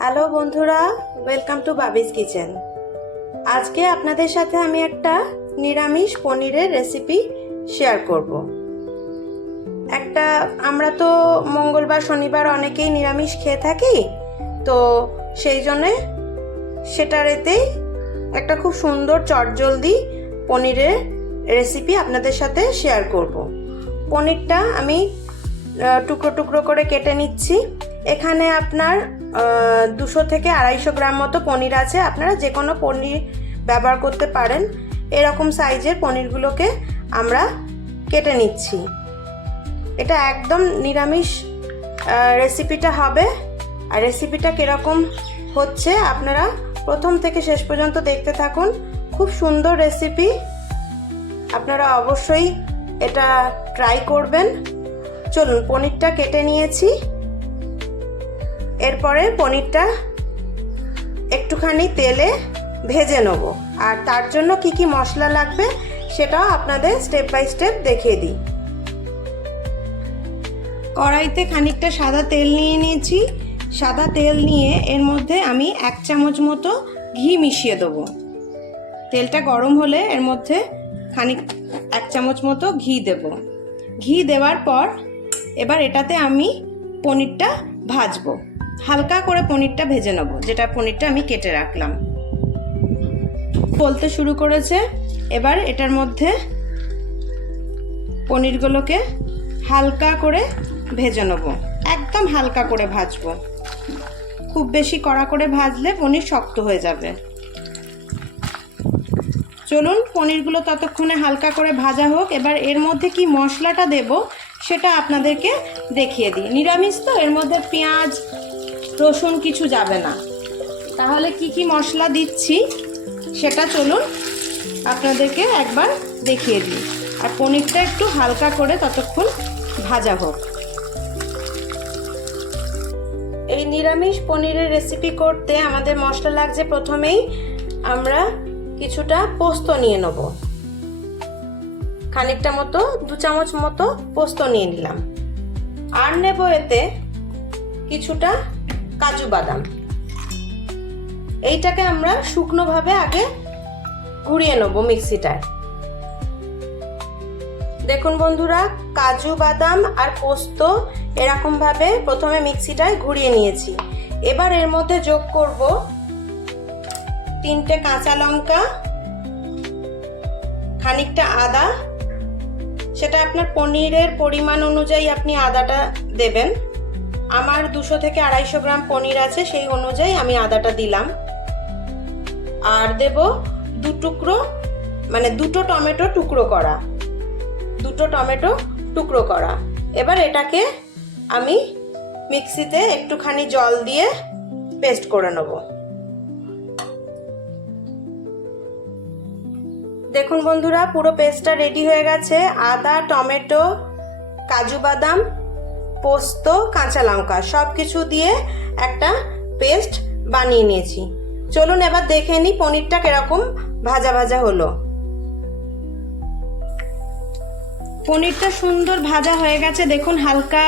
Hello বন্ধুরা, welcome to বাবিস kitchen. আজকে আপনাদের সাথে আমি একটা নিরামিষ পনিরের রেসিপি শেয়ার করব। আমরা তো মঙ্গলবার শনিবার অনেকেই নিরামিষ খেয়ে থাকি, তো সেই জন্যে সেটার এতেই একটা খুব সুন্দর চটজলদি পনিরের রেসিপি আপনাদের সাথে শেয়ার করব। পনিরটা আমি টুকরো টুকরো করে কেটে নিচ্ছি। এখানে আপনার 200 থেকে 250 গ্রাম মতো পনির আছে। আপনারা যে কোনো পনির ব্যবহার করতে পারেন। এরকম সাইজের পনিরগুলোকে আমরা কেটে নিচ্ছি। এটা একদম নিরামিষ রেসিপিটা হবে। আর রেসিপিটা কীরকম হচ্ছে আপনারা প্রথম থেকে শেষ পর্যন্ত দেখতে থাকুন। খুব সুন্দর রেসিপি, আপনারা অবশ্যই এটা ট্রাই করবেন। চলুন, পনিরটা কেটে নিয়েছি। এরপরে পনিরটা একটুখানি তেলে ভেজে নেব, আর তার জন্য কি কি মশলা লাগবে সেটাও আপনাদের স্টেপ বাই স্টেপ দেখিয়ে দিই। কড়াইতে খানিকটা সাদা তেল নিয়ে নিয়েছি। সাদা তেল নিয়ে এর মধ্যে আমি 1 চামচ মতো ঘি মিশিয়ে দেবো। তেলটা গরম হলে এর মধ্যে 1 চামচ মতো ঘি দেব। ঘি দেওয়ার পর এবার এটাতে আমি পনিরটা ভাজবো। হালকা করে পনিরটা ভেজে নেব, যেটা পনিরটা আমি কেটে রাখলাম। বলতে শুরু করেছে। এবার এটার মধ্যে পনিরগুলোকে হালকা করে ভেজে নেব, একদম হালকা করে ভাজবো। খুব বেশি কড়া করে ভাজলে পনির শক্ত হয়ে যাবে। চলুন, পনিরগুলো ততক্ষণে হালকা করে ভাজা হোক। এবার এর মধ্যে কি মশলাটা দেব সেটা আপনাদেরকে দেখিয়ে দিই। নিরামিষ তো, এর মধ্যে পেঁয়াজ রসুন কিছু যাবে না। তাহলে কি কি মশলা দিচ্ছি সেটা চলুন আপনাদেরকে একবার দেখিয়ে দিই। আর পনিরটা একটু হালকা করে ততক্ষণ ভাজা হোক। এই নিরামিষ পনিরের রেসিপি করতে আমাদের মশলা লাগছে। প্রথমেই আমরা কিছুটা পোস্ত নিয়ে নেব। খানিকটা মতো 2 চামচ মতো পোস্ত নিয়ে নিলাম। আর নেব এতে কিছুটা কাজু বাদাম। এইটাকে আমরা শুকনোভাবে আগে ঘুরিয়ে নেব মিক্সিটায়। দেখুন বন্ধুরা, কাজু বাদাম আর পোস্ত এরকম ভাবে প্রথমে মিক্সিটায় ঘুরিয়ে নিয়েছি। এবার এর মধ্যে যোগ করব 3টে কাঁচা লঙ্কা, খানিকটা আদা। সেটা আপনার পনিরের পরিমাণ অনুযায়ী আপনি আদাটা দেবেন। আমার 200 থেকে 250 গ্রাম পনির আছে, সেই অনুযায়ী আমি আদাটা দিলাম। আর দেব 2 টমেটো টুকরো করা। 2 টমেটো টুকরো করা। এবার এটাকে আমি মিক্সিতে একটুখানি জল দিয়ে পেস্ট করে নেব। দেখুন বন্ধুরা, পুরো পেস্টটা রেডি হয়ে গেছে। আদা, টমেটো, কাজু বাদাম, পোস্ত, কাঁচা লঙ্কা সব কিছু দিয়ে একটা পেস্ট বানিয়ে নিয়েছি। চলুন এবার দেখে নিই পনিরটা কিরকম ভাজা ভাজা হলো। পনিরটা সুন্দর ভাজা হয়ে গেছে, দেখুন হালকা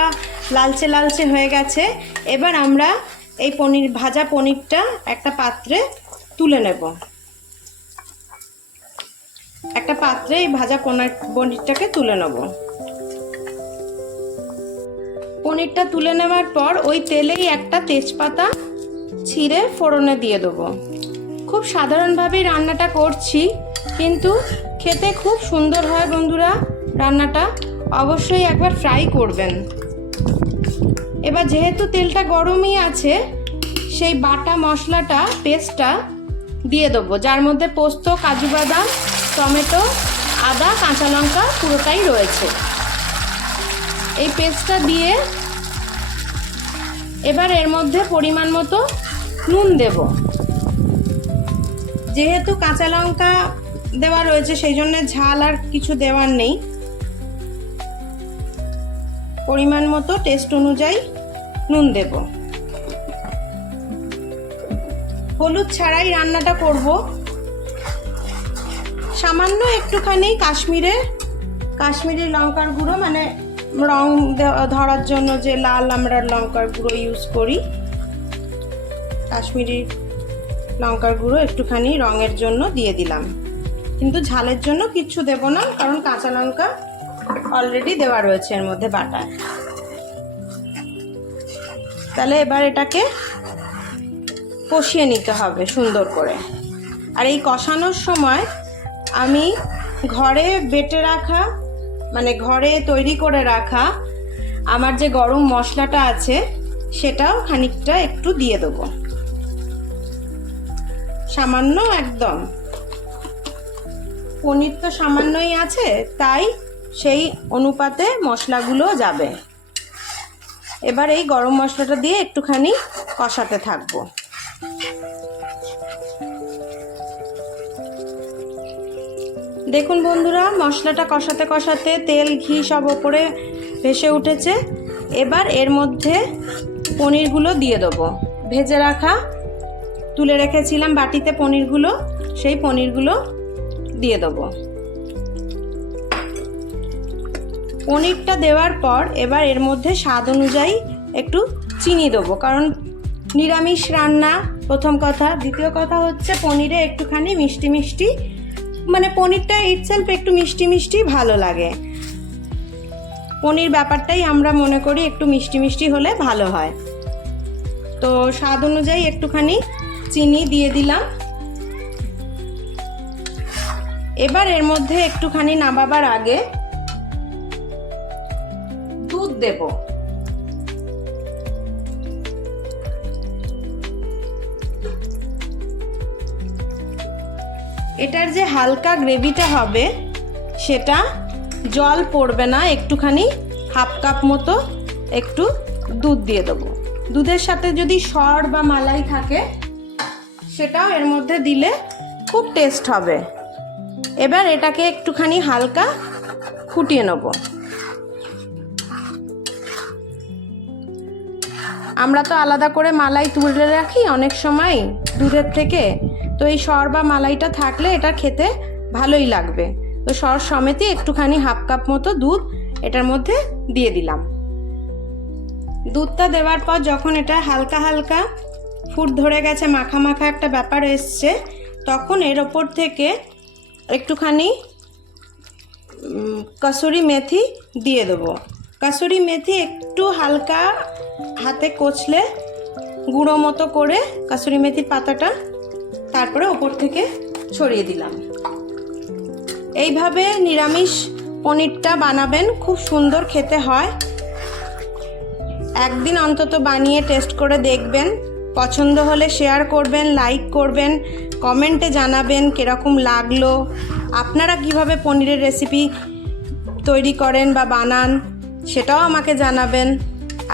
লালচে লালচে হয়ে গেছে। এবার আমরা এই ভাজা পনিরটা একটা পাত্রে তুলে নেব। একটা পাত্রে এই ভাজা পনিরটাকে তুলে নেব। পনিরটা তুলে নেওয়ার পর ওই তেলেই একটা তেজপাতা ছিঁড়ে ফোড়নে দিয়ে দেবো। খুব সাধারণভাবেই রান্নাটা করছি, কিন্তু খেতে খুব সুন্দর হয় বন্ধুরা। রান্নাটা অবশ্যই একবার ট্রাই করবেন। এবার যেহেতু তেলটা গরমই আছে, সেই বাটা মশলাটা পেস্টটা দিয়ে দেবো, যার মধ্যে পোস্ত, কাজু বাদাম, টমেটো, আদা, কাঁচা লঙ্কা পুরোটাই রয়েছে। এই পেস্টটা দিয়ে এবার এর মধ্যে পরিমাণ মতো নুন দেব। যেহেতু কাঁচা লঙ্কা দেওয়া রয়েছে সেই জন্য ঝাল আর কিছু দেওয়ার নেই। পরিমাণ মতো টেস্ট অনুযায়ী নুন দেব। হলুদ ছাড়াই রান্নাটা করব। সামান্য একটুখানি কাশ্মীরি লঙ্কার গুঁড়ো, মানে রং ধরার জন্য যে লাল আমরা লঙ্কার গুঁড়ো ইউজ করি, কাশ্মীরি লঙ্কার গুঁড়ো একটুখানি রঙের জন্য দিয়ে দিলাম, কিন্তু ঝালের জন্য কিচ্ছু দেব না, কারণ কাঁচা লঙ্কা অলরেডি দেওয়া রয়েছে এর মধ্যে বাটা। তাহলে এবার এটাকে কষিয়ে নিতে হবে সুন্দর করে। আর এই কষানোর সময় আমি ঘরে বেটে রাখা, মানে ঘরে তৈরি করে রাখা আমার যে গরম মশলাটা আছে সেটাও খানিকটা একটু দিয়ে দেবো, সামান্য একদম। পনির তো সামান্যই আছে, তাই সেই অনুপাতে মশলাগুলো যাবে। এবার এই গরম মশলাটা দিয়ে একটুখানি কষাতে থাকবো। দেখুন বন্ধুরা, মশলাটা কষাতে কষাতে তেল ঘি সব ওপরে ভেসে উঠেছে। এবার এর মধ্যে পনিরগুলো দিয়ে দেবো, ভেজে রাখা, তুলে রেখেছিলাম বাটিতে পনিরগুলো, সেই পনিরগুলো দিয়ে দেবো। পনিরটা দেওয়ার পর এবার এর মধ্যে স্বাদ অনুযায়ী একটু চিনি দেবো, কারণ নিরামিষ রান্না প্রথম কথা। দ্বিতীয় কথা হচ্ছে পনিরে একটুখানি মিষ্টি মিষ্টি, মানে পনিরটা ইটসেলফ একটু মিষ্টি মিষ্টি ভালো লাগে। পনির ব্যাপারটাই আমরা মনে করি একটু মিষ্টি মিষ্টি হলে ভালো হয়। তো স্বাদ অনুযায়ী একটুখানি চিনি দিয়ে দিলাম। এবার এর মধ্যে একটুখানি নামাবার আগে দুধ দেব। এটার যে হালকা গ্রেভিটা হবে সেটা জল পড়বে না, একটুখানি হাফ কাপ মতো একটু দুধ দিয়ে দেবো। দুধের সাথে যদি সর বা মালাই থাকে সেটাও এর মধ্যে দিলে খুব টেস্ট হবে। এবার এটাকে একটুখানি হালকা ফুটিয়ে নেব। আমরা তো আলাদা করে মালাই তুলে রাখি অনেক সময় দুধের থেকে, তো এই সর বা মালাইটা থাকলে এটা খেতে ভালোই লাগবে। তো সর সমেতই একটুখানি হাফ কাপ মতো দুধ এটার মধ্যে দিয়ে দিলাম। দুধটা দেওয়ার পর যখন এটা হালকা হালকা ফুট ধরে গেছে, মাখা মাখা একটা ব্যাপার এসছে, তখন এর ওপর থেকে একটুখানি কসুরি মেথি দিয়ে দেবো। কসুরি মেথি একটু হালকা হাতে কচলে গুঁড়ো মতো করে কসুরি মেথির পাতাটা তারপরে ওপর থেকে ছড়িয়ে দিলাম। এইভাবে নিরামিষ পনিরটা বানাবেন, খুব সুন্দর খেতে হয়। একদিন অন্তত বানিয়ে টেস্ট করে দেখবেন। পছন্দ হলে শেয়ার করবেন, লাইক করবেন, কমেন্টে জানাবেন কীরকম লাগলো, আপনারা কিভাবে পনিরের রেসিপি তৈরি করেন বা বানান সেটাও আমাকে জানাবেন।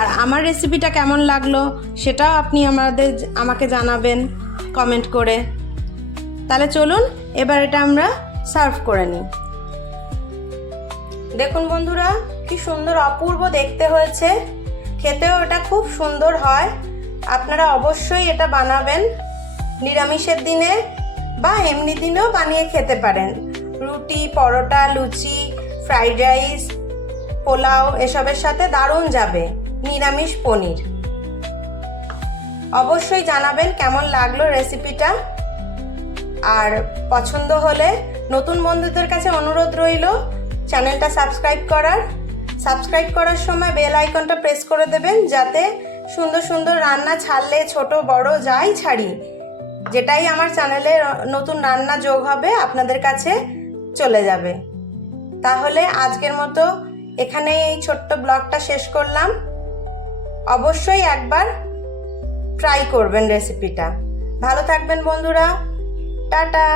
আর আমার রেসিপিটা কেমন লাগলো সেটাও আপনি আমাকে জানাবেন কমেন্ট করে। তাহলে চলুন এবার এটা আমরা সার্ভ করে নিই। দেখুন বন্ধুরা, কি সুন্দর অপূর্ব দেখতে হয়েছে, খেতেও এটা খুব সুন্দর হয়। আপনারা অবশ্যই এটা বানাবেন, নিরামিষের দিনে বা এমনি দিনেও বানিয়ে খেতে পারেন। রুটি, পরোটা, লুচি, ফ্রাইড রাইস, পোলাও এসবের সাথে দারুণ যাবে নিরামিষ পনির। অবশ্যই জানাবেন কেমন লাগলো রেসিপিটা। আর পছন্দ হলে নতুন বন্ধুদের কাছে অনুরোধ রইল চ্যানেলটা সাবস্ক্রাইব করার সময় বেল আইকনটা প্রেস করে দেবেন, যাতে সুন্দর সুন্দর রান্না ছাড়লে, ছোট বড় যাই ছাড়ি, যেটাই আমার চ্যানেলে নতুন রান্না যোগ হবে আপনাদের কাছে চলে যাবে। তাহলে আজকের মতো এখানে এই ছোট্ট ব্লগটা শেষ করলাম। অবশ্যই একবার ট্রাই করবেন রেসিপিটা। ভালো থাকবেন বন্ধুরা, টাটা।